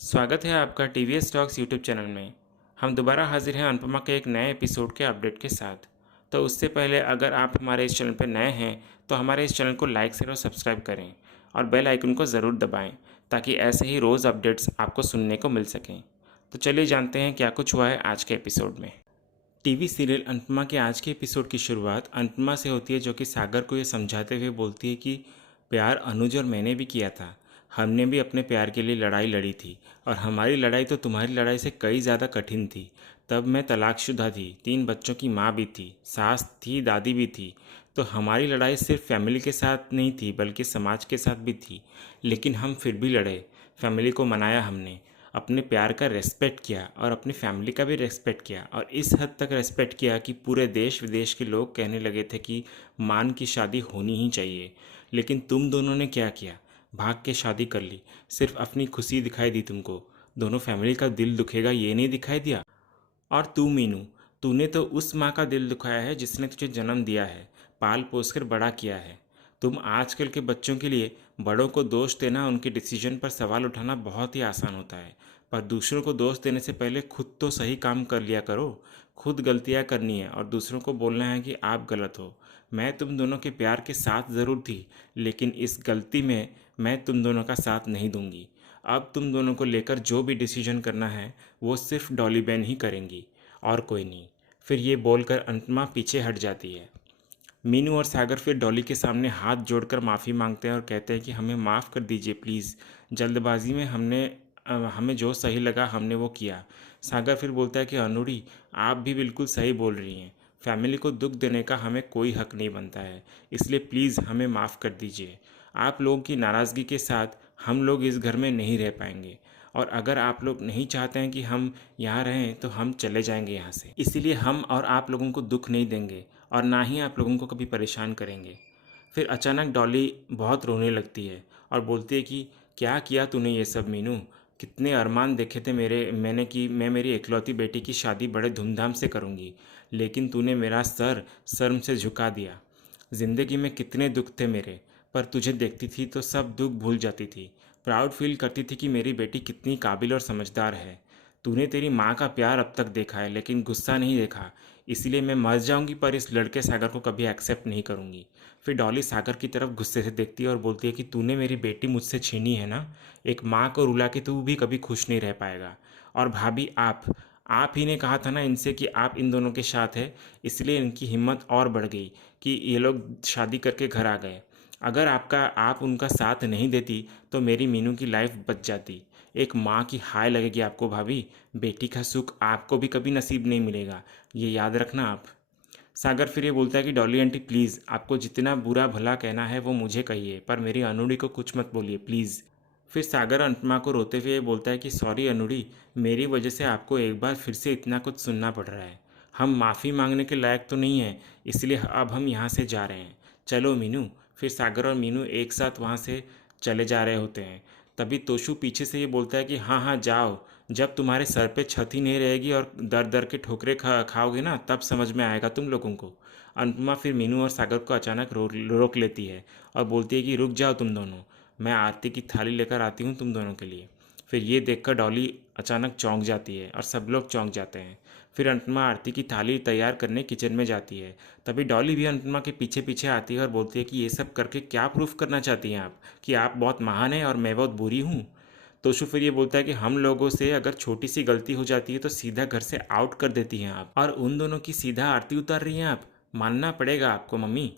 स्वागत है आपका टीवीएस टॉक्स यूट्यूब चैनल में। हम दोबारा हाजिर हैं अनुपमा के एक नए एपिसोड के अपडेट के साथ। तो उससे पहले अगर आप हमारे इस चैनल पर नए हैं तो हमारे इस चैनल को लाइक शेयर और सब्सक्राइब करें और बेल आइकन को ज़रूर दबाएं ताकि ऐसे ही रोज़ अपडेट्स आपको सुनने को मिल सकें। तो चलिए जानते हैं क्या कुछ हुआ है आज के एपिसोड में। टीवी सीरियल अनुपमा के आज के एपिसोड की शुरुआत अनुपमा से होती है, जो कि सागर को ये समझाते हुए बोलती है कि प्यार अनुज और मैंने भी किया था। हमने भी अपने प्यार के लिए लड़ाई लड़ी थी और हमारी लड़ाई तो तुम्हारी लड़ाई से कई ज़्यादा कठिन थी। तब मैं तलाकशुदा थी, 3 बच्चों की माँ भी थी, सास थी, दादी भी थी। तो हमारी लड़ाई सिर्फ फैमिली के साथ नहीं थी बल्कि समाज के साथ भी थी। लेकिन हम फिर भी लड़े। फैमिली को मनाया हमने, अपने प्यार का रेस्पेक्ट किया और अपनी फैमिली का भी रेस्पेक्ट किया, और इस हद तक रेस्पेक्ट किया कि पूरे देश विदेश के लोग कहने लगे थे कि मान की शादी होनी ही चाहिए। लेकिन तुम दोनों ने क्या किया? भाग के शादी कर ली। सिर्फ अपनी खुशी दिखाई दी तुमको, दोनों फैमिली का दिल दुखेगा ये नहीं दिखाई दिया। और तू मीनू, तूने तो उस माँ का दिल दुखाया है जिसने तुझे जन्म दिया है, पाल पोस कर बड़ा किया है। तुम आजकल के बच्चों के लिए बड़ों को दोष देना, उनके डिसीजन पर सवाल उठाना बहुत ही आसान होता है, पर दूसरों को दोष देने से पहले खुद तो सही काम कर लिया करो। खुद गलतियाँ करनी है और दूसरों को बोलना है कि आप गलत हो। मैं तुम दोनों के प्यार के साथ ज़रूर थी, लेकिन इस गलती में मैं तुम दोनों का साथ नहीं दूंगी। अब तुम दोनों को लेकर जो भी डिसीजन करना है वो सिर्फ डॉली बहन ही करेंगी और कोई नहीं। फिर ये बोलकर अनुपमा पीछे हट जाती है। मीनू और सागर फिर डॉली के सामने हाथ जोड़कर माफ़ी मांगते हैं और कहते हैं कि हमें माफ़ कर दीजिए प्लीज़। जल्दबाजी में हमें जो सही लगा हमने वो किया। सागर फिर बोलता है कि अनुड़ी, आप भी बिल्कुल सही बोल रही हैं। फैमिली को दुख देने का हमें कोई हक नहीं बनता है, इसलिए प्लीज़ हमें माफ़ कर दीजिए। आप लोगों की नाराज़गी के साथ हम लोग इस घर में नहीं रह पाएंगे, और अगर आप लोग नहीं चाहते हैं कि हम यहाँ रहें तो हम चले जाएंगे यहाँ से। इसीलिए हम और आप लोगों को दुख नहीं देंगे और ना ही आप लोगों को कभी परेशान करेंगे। फिर अचानक डॉली बहुत रोने लगती है और बोलती है कि क्या किया तूने ये सब मीनू? कितने अरमान देखे थे मैंने कि मैं मेरी इकलौती बेटी की शादी बड़े धूमधाम से करूँगी, लेकिन तूने मेरा सर शर्म से झुका दिया। ज़िंदगी में कितने दुख थे मेरे, पर तुझे देखती थी तो सब दुख भूल जाती थी। प्राउड फील करती थी कि मेरी बेटी कितनी काबिल और समझदार है। तूने तेरी माँ का प्यार अब तक देखा है लेकिन गुस्सा नहीं देखा, इसलिए मैं मर जाऊंगी पर इस लड़के सागर को कभी एक्सेप्ट नहीं करूंगी। फिर डॉली सागर की तरफ गुस्से से देखती है और बोलती है कि तूने मेरी बेटी मुझसे छीनी है ना, एक माँ को रुला के तू भी कभी खुश नहीं रह पाएगा। और भाभी, आप ही ने कहा था ना इनसे कि आप इन दोनों के साथ है, इसलिए इनकी हिम्मत और बढ़ गई कि ये लोग शादी करके घर आ गए। अगर आप उनका साथ नहीं देती तो मेरी मीनू की लाइफ बच जाती। एक माँ की हाय लगेगी आपको भाभी। बेटी का सुख आपको भी कभी नसीब नहीं मिलेगा, ये याद रखना आप। सागर फिर ये बोलता है कि डॉली आंटी प्लीज़, आपको जितना बुरा भला कहना है वो मुझे कहिए, पर मेरी अनुड़ी को कुछ मत बोलिए प्लीज़। फिर सागर अनुपमा को रोते हुए बोलता है कि सॉरी अनुड़ी, मेरी वजह से आपको एक बार फिर से इतना कुछ सुनना पड़ रहा है। हम माफ़ी मांगने के लायक तो नहीं हैं, इसलिए अब हम यहाँ से जा रहे हैं। चलो मीनू। फिर सागर और मीनू एक साथ वहाँ से चले जा रहे होते हैं। तभी तोशु पीछे से ये बोलता है कि हाँ हाँ जाओ, जब तुम्हारे सर पे छत ही नहीं रहेगी और दर दर के ठोकरे खाओगे ना, तब समझ में आएगा तुम लोगों को। अनुपमा फिर मीनू और सागर को अचानक रोक लेती है और बोलती है कि रुक जाओ तुम दोनों, मैं आरती की थाली लेकर आती हूँ तुम दोनों के लिए। फिर ये देखकर डॉली अचानक चौंक जाती है और सब लोग चौंक जाते हैं। फिर अनुपमा आरती की थाली तैयार करने किचन में जाती है। तभी डॉली भी अनुपमा के पीछे पीछे आती है और बोलती है कि ये सब करके क्या प्रूफ करना चाहती हैं आप, कि आप बहुत महान हैं और मैं बहुत बुरी हूँ? तोशु फिर ये बोलता है कि हम लोगों से अगर छोटी सी गलती हो जाती है तो सीधा घर से आउट कर देती हैं आप, और उन दोनों की सीधा आरती उतार रही हैं आप। मानना पड़ेगा आपको मम्मी।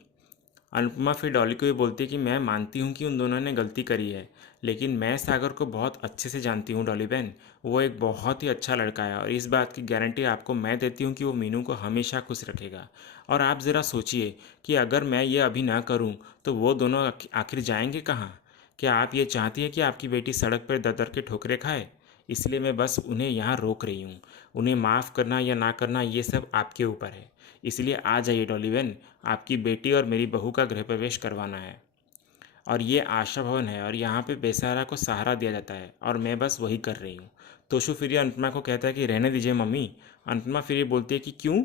अनुपमा फिर डॉली को ये बोलती है कि मैं मानती हूँ कि उन दोनों ने गलती करी है, लेकिन मैं सागर को बहुत अच्छे से जानती हूँ डॉली बहन। वो एक बहुत ही अच्छा लड़का है और इस बात की गारंटी आपको मैं देती हूँ कि वो मीनू को हमेशा खुश रखेगा। और आप ज़रा सोचिए कि अगर मैं ये अभी ना करूँ तो वो दोनों आखिर जाएंगे कहाँ? क्या आप ये चाहती है कि आपकी बेटी सड़क पर दर दर के ठोकरें खाए? इसलिए मैं बस उन्हें यहाँ रोक रही हूँ। उन्हें माफ़ करना या ना करना ये सब आपके ऊपर है। इसलिए आ जाइए डॉली बहन, आपकी बेटी और मेरी बहू का गृह प्रवेश करवाना है। और ये आशा भवन है और यहाँ पे बेसहारा को सहारा दिया जाता है और मैं बस वही कर रही हूँ। तोशु फिर ये अनुपमा को कहता है कि रहने दीजिए मम्मी। अनुपमा फिर ये बोलती है कि क्यों,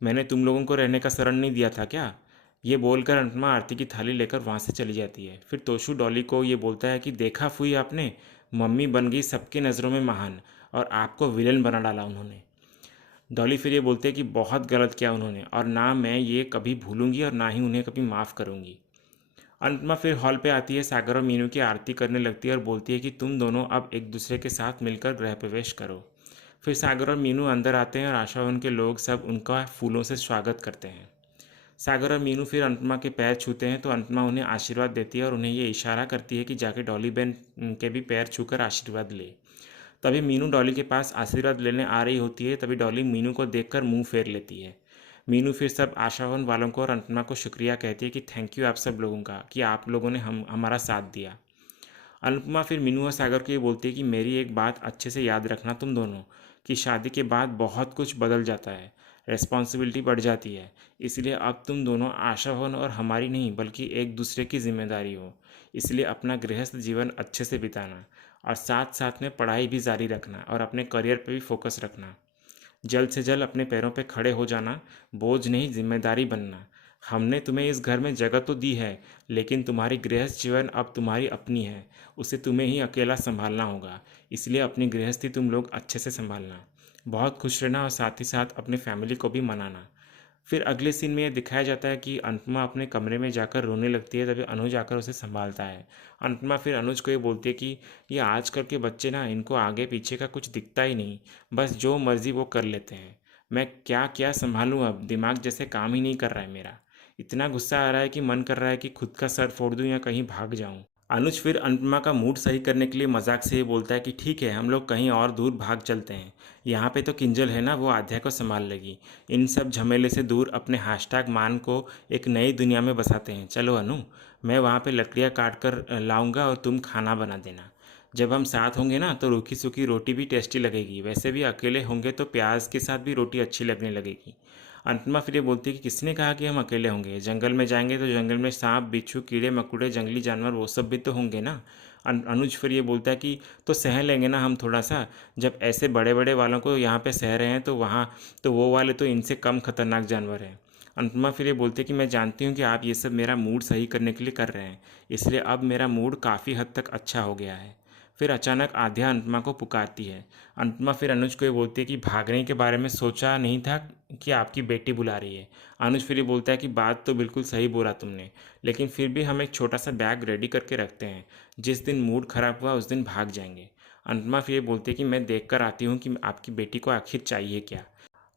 मैंने तुम लोगों को रहने का शरण नहीं दिया था क्या? ये बोलकर अनुपमा आरती की थाली लेकर वहाँ से चली जाती है। फिर तोशु डॉली को ये बोलता है कि देखा फुई आपने, मम्मी बन गई सबकी नज़रों में महान और आपको विलन बना डाला उन्होंने। डॉली फिर ये बोलते हैं कि बहुत गलत किया उन्होंने और ना मैं ये कभी भूलूंगी और ना ही उन्हें कभी माफ़ करूंगी। अनुपमा फिर हॉल पे आती है, सागर और मीनू की आरती करने लगती है और बोलती है कि तुम दोनों अब एक दूसरे के साथ मिलकर गृह प्रवेश करो। फिर सागर और मीनू अंदर आते हैं और आशा और उनके लोग सब उनका फूलों से स्वागत करते हैं। सागर और मीनू फिर अनुपमा के पैर छूते हैं तो अनुपमा उन्हें आशीर्वाद देती है और उन्हें ये इशारा करती है कि जाके डॉली बहन के भी पैर छूकर आशीर्वाद ले। तभी मीनू डॉली के पास आशीर्वाद लेने आ रही होती है, तभी डॉली मीनू को देखकर मुंह फेर लेती है। मीनू फिर सब आशावान वालों को और अनुपमा को शुक्रिया कहती है कि थैंक यू आप सब लोगों का कि आप लोगों ने हमारा साथ दिया। अनुपमा फिर मीनू और सागर को ये बोलती है कि मेरी एक बात अच्छे से याद रखना तुम दोनों, कि शादी के बाद बहुत कुछ बदल जाता है, रिस्पॉन्सिबिलिटी बढ़ जाती है। इसलिए अब तुम दोनों आशावान और हमारी नहीं बल्कि एक दूसरे की जिम्मेदारी हो। इसलिए अपना गृहस्थ जीवन अच्छे से बिताना और साथ साथ में पढ़ाई भी जारी रखना और अपने करियर पे भी फोकस रखना। जल्द से जल्द अपने पैरों पे खड़े हो जाना, बोझ नहीं जिम्मेदारी बनना। हमने तुम्हें इस घर में जगह तो दी है, लेकिन तुम्हारी गृहस्थ जीवन अब तुम्हारी अपनी है, उसे तुम्हें ही अकेला संभालना होगा। इसलिए अपनी गृहस्थी तुम लोग अच्छे से संभालना, बहुत खुश रहना और साथ ही साथ अपने फैमिली को भी मनाना। फिर अगले सीन में ये दिखाया जाता है कि अनुपमा अपने कमरे में जाकर रोने लगती है, तभी अनुज आकर उसे संभालता है। अनुपमा फिर अनुज को ये बोलती है कि ये आजकल के बच्चे ना, इनको आगे पीछे का कुछ दिखता ही नहीं, बस जो मर्जी वो कर लेते हैं। मैं क्या क्या संभालूं, अब दिमाग जैसे काम ही नहीं कर रहा है मेरा। इतना गुस्सा आ रहा है कि मन कर रहा है कि खुद का सर फोड़ दूं या कहीं भाग जाऊं। अनुज फिर अनुपमा का मूड सही करने के लिए मजाक से ये बोलता है कि ठीक है, हम लोग कहीं और दूर भाग चलते हैं। यहाँ पे तो किंजल है ना, वो आध्या को संभाल लेगी। इन सब झमेले से दूर अपने हैशटैग मान को एक नई दुनिया में बसाते हैं। चलो अनु, मैं वहाँ पे लकड़ियाँ काट कर लाऊंगा और तुम खाना बना देना। जब हम साथ होंगे ना तो रूखी सूखी रोटी भी टेस्टी लगेगी। वैसे भी अकेले होंगे तो प्याज के साथ भी रोटी अच्छी लगने लगेगी। अनुपमा फिर ये बोलती है कि किसने कहा कि हम अकेले होंगे, जंगल में जाएंगे तो जंगल में सांप बिच्छू कीड़े मकोड़े जंगली जानवर वो सब भी तो होंगे ना। अनुज फिर ये बोलता है कि तो सह लेंगे ना हम थोड़ा सा, जब ऐसे बड़े बड़े वालों को यहाँ पे सह रहे हैं तो वहाँ तो वो वाले तो इनसे कम खतरनाक जानवर हैं। अनुपमा फिर ये बोलती है कि मैं जानती हूँ कि आप ये सब मेरा मूड सही करने के लिए कर रहे हैं, इसलिए अब मेरा मूड काफ़ी हद तक अच्छा हो गया है। फिर अचानक आध्या अनुपमा को पुकारती है। अनुपमा फिर अनुज को ये बोलती है कि भागने के बारे में सोचा नहीं था कि आपकी बेटी बुला रही है। अनुज फिर ये बोलता है कि बात तो बिल्कुल सही बोला तुमने, लेकिन फिर भी हम एक छोटा सा बैग रेडी करके रखते हैं, जिस दिन मूड खराब हुआ उस दिन भाग जाएंगे। अनुपमा फिर ये बोलती है कि मैं देख कर आती हूँ कि आपकी बेटी को आखिर चाहिए क्या।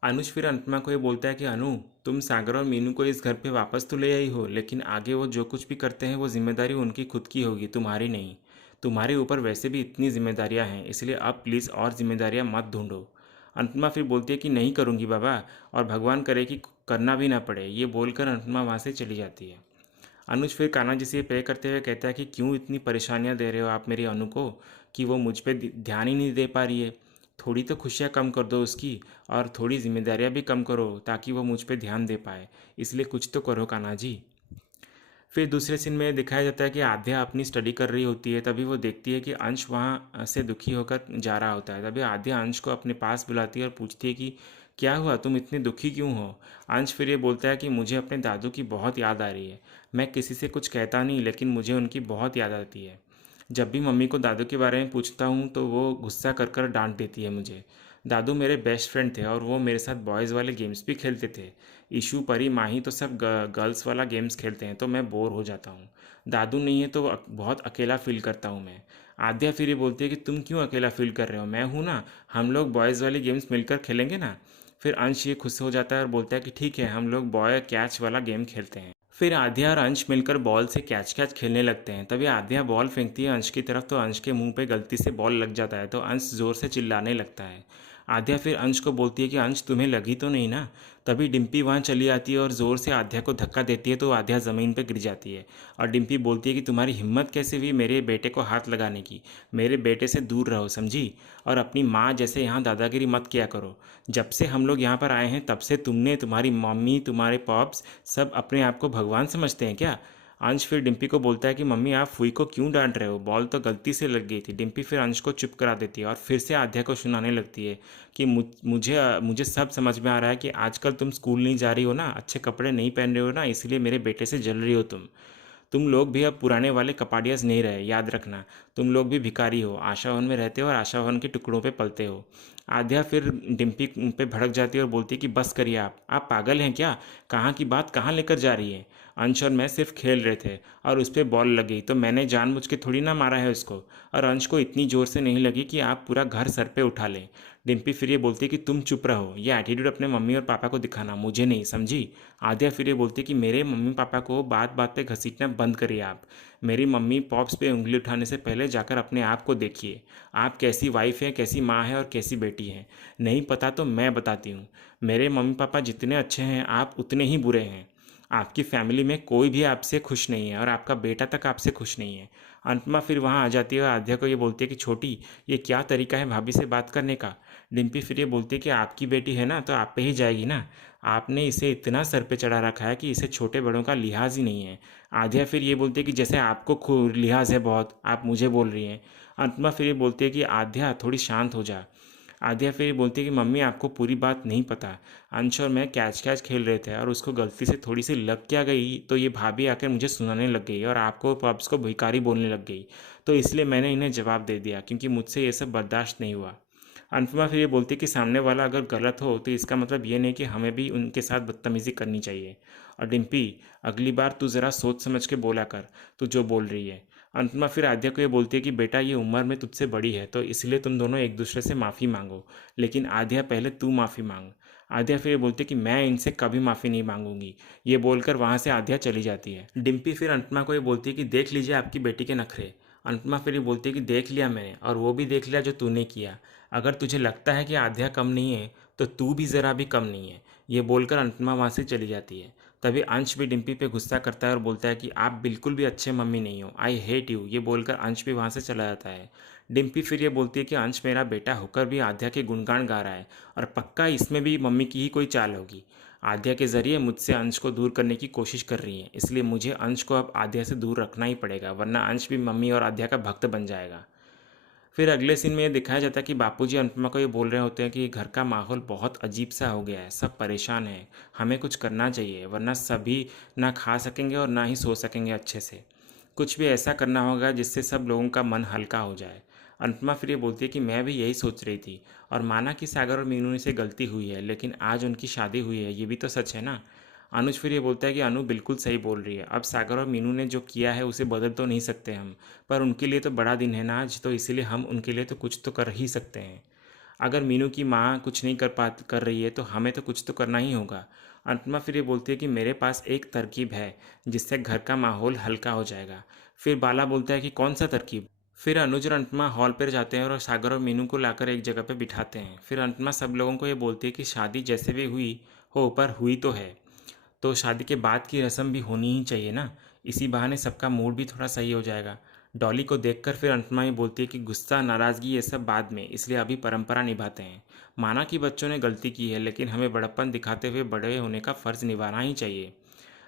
अनुज फिर अनुपमा को ये बोलता है कि अनु, तुम सागर और मीनू को इस घर पे वापस तो ले आई हो, लेकिन आगे वो जो कुछ भी करते हैं वो जिम्मेदारी उनकी खुद की होगी, तुम्हारी नहीं। तुम्हारे ऊपर वैसे भी इतनी जिम्मेदारियां हैं, इसलिए अब प्लीज़ और जिम्मेदारियां मत ढूंढो। अनुपमा फिर बोलती है कि नहीं करूँगी बाबा, और भगवान करे कि करना भी ना पड़े। ये बोलकर अनुपमा वहाँ से चली जाती है। अनुज फिर कान्हा जी से प्रे करते हुए कहता है कि क्यों इतनी परेशानियां दे रहे हो आप मेरी अनु को, कि वो मुझ पे ध्यान ही नहीं दे पा रही है। थोड़ी तो खुशियाँ कम कर दो उसकी, और थोड़ी जिम्मेदारियां भी कम करो ताकि वो मुझ पे ध्यान दे पाए। इसलिए कुछ तो करो कान्हा जी। फिर दूसरे सीन में दिखाया जाता है कि आध्या अपनी स्टडी कर रही होती है, तभी वो देखती है कि अंश वहाँ से दुखी होकर जा रहा होता है। तभी आध्या अंश को अपने पास बुलाती है और पूछती है कि क्या हुआ, तुम इतने दुखी क्यों हो। अंश फिर ये बोलता है कि मुझे अपने दादू की बहुत याद आ रही है। मैं किसी से कुछ कहता नहीं, लेकिन मुझे उनकी बहुत याद आती है। जब भी मम्मी को दादू के बारे में पूछता हूँ तो वो गुस्सा कर कर डांट देती है मुझे। दादू मेरे बेस्ट फ्रेंड थे और वो मेरे साथ बॉयज़ वाले गेम्स भी खेलते थे। ईशू परी माही तो सब गर्ल्स वाला गेम्स खेलते हैं तो मैं बोर हो जाता हूँ। दादू नहीं है तो बहुत अकेला फील करता हूँ मैं। आद्या फिर ये बोलती है कि तुम क्यों अकेला फील कर रहे हो, मैं हूँ ना, हम लोग बॉयज़ वाले गेम्स मिलकर खेलेंगे ना। फिर अंश ये खुश हो जाता है और बोलता है कि ठीक है, हम लोग बॉय कैच वाला गेम खेलते हैं। फिर आध्या और अंश मिलकर बॉल से कैच कैच खेलने लगते हैं। तभी आध्या बॉल फेंकती है अंश की तरफ तो अंश के मुंह पे गलती से बॉल लग जाता है तो अंश ज़ोर से चिल्लाने लगता है। आध्या फिर अंश को बोलती है कि अंश तुम्हें लगी तो नहीं ना। तभी डिम्पी वहाँ चली आती है और ज़ोर से आध्या को धक्का देती है तो आध्या ज़मीन पर गिर जाती है। और डिम्पी बोलती है कि तुम्हारी हिम्मत कैसे हुई मेरे बेटे को हाथ लगाने की, मेरे बेटे से दूर रहो समझी, और अपनी माँ जैसे यहाँ दादागिरी मत किया करो। जब से हम लोग यहाँ पर आए हैं तब से तुमने, तुम्हारी मम्मी, तुम्हारे पॉप्स सब अपने आप को भगवान समझते हैं क्या। अंश फिर डिम्पी को बोलता है कि मम्मी आप फुई को क्यों डांट रहे हो, बॉल तो गलती से लग गई थी। डिम्पी फिर अंश को चुप करा देती है और फिर से आध्या को सुनाने लगती है कि मुझे मुझे सब समझ में आ रहा है कि आजकल तुम स्कूल नहीं जा रही हो ना, अच्छे कपड़े नहीं पहन रहे हो ना, इसलिए मेरे बेटे से जल रही हो तुम लोग भी अब पुराने वाले कपाड़ियाज नहीं रहे, याद रखना। तुम लोग भी भिखारी हो, आशा भवन में रहते हो और आशा भवन के टुकड़ों पे पलते हो। आध्या फिर डिम्पी पे भड़क जाती है और बोलती है कि बस करिए आप पागल हैं क्या? कहाँ की बात कहाँ लेकर जा रही है? अंश और मैं सिर्फ खेल रहे थे और उस पर बॉल लग गई तो मैंने जानबूझ के थोड़ी ना मारा है उसको, और अंश को इतनी ज़ोर से नहीं लगी कि आप पूरा घर सर पे उठा लें। डिम्पी फिर ये बोलती है कि तुम चुप रहो, ये एटीट्यूड अपने मम्मी और पापा को दिखाना, मुझे नहीं, समझी? आध्या फिर ये बोलती है कि मेरे मम्मी पापा को बात बात पे घसीटना बंद करिए आप। मेरी मम्मी पॉप्स पे उंगली उठाने से पहले जाकर अपने आप को देखिए। आप कैसी वाइफ है, कैसी माँ है और कैसी बेटी है। नहीं पता तो मैं बताती हूँ। मेरे मम्मी पापा जितने अच्छे हैं आप उतने ही बुरे हैं। आपकी फैमिली में कोई भी आपसे खुश नहीं है और आपका बेटा तक आपसे खुश नहीं है। अनुपमा फिर वहाँ आ जाती है और आध्या को ये बोलती है कि छोटी, ये क्या तरीका है भाभी से बात करने का? डिम्पी फिर ये बोलती है कि आपकी बेटी है ना तो आप पे ही जाएगी ना। आपने इसे इतना सर पे चढ़ा रखा है कि इसे छोटे बड़ों का लिहाज ही नहीं है। आध्या फिर ये बोलती है कि जैसे आपको लिहाज है बहुत, आप मुझे बोल रही हैं। अनुपमा फिर ये बोलती है कि आध्या थोड़ी शांत हो जा। आध्या फिर बोलती है कि मम्मी आपको पूरी बात नहीं पता। अंश और मैं कैच कैच खेल रहे थे और उसको गलती से थोड़ी सी लग क्या गई तो ये भाभी आकर मुझे सुनाने लग गई और आपको पब्स को भिखारी बोलने लग गई। तो इसलिए मैंने इन्हें जवाब दे दिया क्योंकि मुझसे ये सब बर्दाश्त नहीं हुआ। अनुपमा फिर ये बोलती है कि सामने वाला अगर गलत हो तो इसका मतलब ये नहीं कि हमें भी उनके साथ बदतमीज़ी करनी चाहिए। और डिम्पी, अगली बार तू ज़रा सोच समझ के बोला कर तू जो बोल रही है। अनुपमा फिर आद्या को ये बोलती है कि बेटा ये उम्र में तुझसे बड़ी है तो इसलिए तुम दोनों एक दूसरे से माफ़ी मांगो, लेकिन आद्या पहले तू माफ़ी मांग। आद्या फिर ये बोलती है कि मैं इनसे कभी माफ़ी नहीं मांगूंगी। ये बोलकर वहाँ से आद्या चली जाती है। डिम्पी फिर अनुपमा को ये बोलती है कि देख लीजिए आपकी बेटी के नखरे। अनुपमा फिर ये बोलती है कि देख लिया मैंने और वो भी देख लिया जो तूने किया। अगर तुझे लगता है कि आध्या कम नहीं है तो तू भी ज़रा भी कम नहीं है। ये बोलकर अनुपमा वहाँ से चली जाती है। तभी अंश भी डिम्पी पे गुस्सा करता है और बोलता है कि आप बिल्कुल भी अच्छे मम्मी नहीं हो, आई हेट यू। ये बोलकर अंश भी वहाँ से चला जाता है। डिम्पी फिर ये बोलती है कि अंश मेरा बेटा होकर भी आध्या के गुणगान गा रहा है और पक्का इसमें भी मम्मी की ही कोई चाल होगी। आध्या के ज़रिए मुझसे अंश को दूर करने की कोशिश कर रही है, इसलिए मुझे अंश को अब आध्या से दूर रखना ही पड़ेगा, वरना अंश भी मम्मी और आध्या का भक्त बन जाएगा। फिर अगले सीन में ये दिखाया जाता है कि बापूजी अनुपमा को ये बोल रहे होते हैं कि घर का माहौल बहुत अजीब सा हो गया है, सब परेशान हैं, हमें कुछ करना चाहिए वरना सभी ना खा सकेंगे और ना ही सो सकेंगे अच्छे से। कुछ भी ऐसा करना होगा जिससे सब लोगों का मन हल्का हो जाए। अनुपमा फिर ये बोलती है कि मैं भी यही सोच रही थी और माना कि सागर और मीनू से गलती हुई है, लेकिन आज उनकी शादी हुई है, ये भी तो सच है ना। अनुज फिर ये बोलता है कि अनु बिल्कुल सही बोल रही है, अब सागर और मीनू ने जो किया है उसे बदल तो नहीं सकते हम, पर उनके लिए तो बड़ा दिन है ना आज, तो इसीलिए हम उनके लिए तो कुछ तो कर ही सकते हैं। अगर मीनू की माँ कुछ नहीं कर रही है तो हमें तो कुछ तो करना ही होगा। अनुपमा फिर ये बोलती है कि मेरे पास एक तरकीब है जिससे घर का माहौल हल्का हो जाएगा। फिर बाला बोलता है कि कौन सा तरकीब? फिर अनुज और अनुपमा हॉल पर जाते हैं और सागर और मीनू को लाकर एक जगह पर बिठाते हैं। फिर अनुपमा सब लोगों को ये बोलती है कि शादी जैसे भी हुई हो पर हुई तो है, तो शादी के बाद की रस्म भी होनी ही चाहिए ना। इसी बहाने सबका मूड भी थोड़ा सही हो जाएगा। डॉली को देखकर फिर अनुपमा ये बोलती है कि गुस्सा नाराज़गी ये सब बाद में, इसलिए अभी परंपरा निभाते हैं। माना कि बच्चों ने गलती की है लेकिन हमें बड़प्पन दिखाते हुए बड़े होने का फ़र्ज़ निभाना ही चाहिए।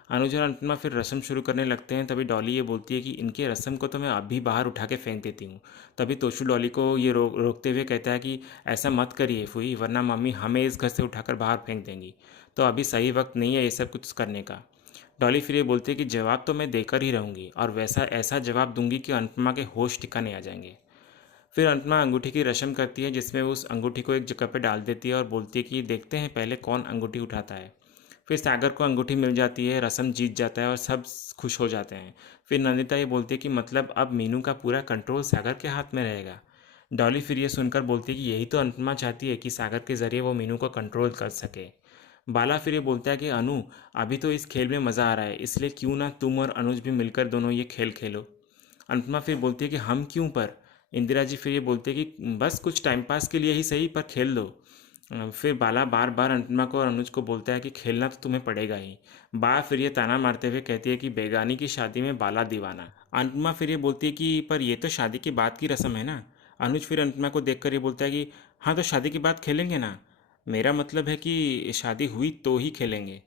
अनुज और अनुपमा फिर रस्म शुरू करने लगते हैं। तभी डॉली ये बोलती है कि इनके रस्म को तो मैं अभी बाहर उठा के फेंक देती हूँ। तभी तोशु डॉली को ये रोकते हुए कहता है कि ऐसा मत करिए फूई, वरना मम्मी हमें इस घर से उठाकर बाहर फेंक देंगी, तो अभी सही वक्त नहीं है ये सब कुछ करने का। डॉली फिर ये बोलती है कि जवाब तो मैं देकर ही रहूँगी और वैसा ऐसा जवाब दूंगी कि अनुपमा के होश ठिकाने आ जाएंगे। फिर अनुपमा अंगूठी की रस्म करती है जिसमें वो उस अंगूठी को एक जगह पर डाल देती है और बोलती है कि देखते हैं पहले कौन अंगूठी उठाता है। फिर सागर को अंगूठी मिल जाती है, रस्म जीत जाता है और सब खुश हो जाते हैं। फिर नंदिता ये बोलती है कि मतलब अब मीनू का पूरा कंट्रोल सागर के हाथ में रहेगा। डॉली फिर ये सुनकर बोलती है कि यही तो अनुपमा चाहती है कि सागर के ज़रिए वो मीनू को कंट्रोल कर सके। बाला फिर ये बोलता है कि अनु, अभी तो इस खेल में मज़ा आ रहा है, इसलिए क्यों ना तुम और अनुज भी मिलकर दोनों ये खेल खेलो। अनुपमा फिर बोलती है कि हम क्यों पर? इंदिरा जी फिर ये बोलते हैं कि बस कुछ टाइम पास के लिए ही सही पर खेल दो। फिर बाला बार बार अनुपमा को और अनुज को बोलता है कि खेलना तो तुम्हें पड़ेगा ही। बा फिर ये ताना मारते हुए कहती है कि बेगानी की शादी में बाला दीवाना। अनुपमा फिर ये बोलती है कि पर ये तो शादी के बाद की रस्म है ना। अनुज फिर अनुपमा को देखकर ये बोलता है कि हाँ तो शादी के बाद खेलेंगे ना। मेरा मतलब है कि शादी हुई तो ही खेलेंगे।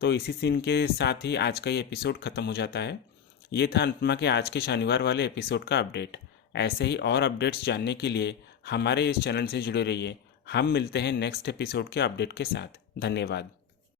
तो इसी सीन के साथ ही आज का ये एपिसोड ख़त्म हो जाता है। ये था अनुपमा के आज के शनिवार वाले एपिसोड का अपडेट। ऐसे ही और अपडेट्स जानने के लिए हमारे इस चैनल से जुड़े रहिए। हम मिलते हैं नेक्स्ट एपिसोड के अपडेट के साथ। धन्यवाद।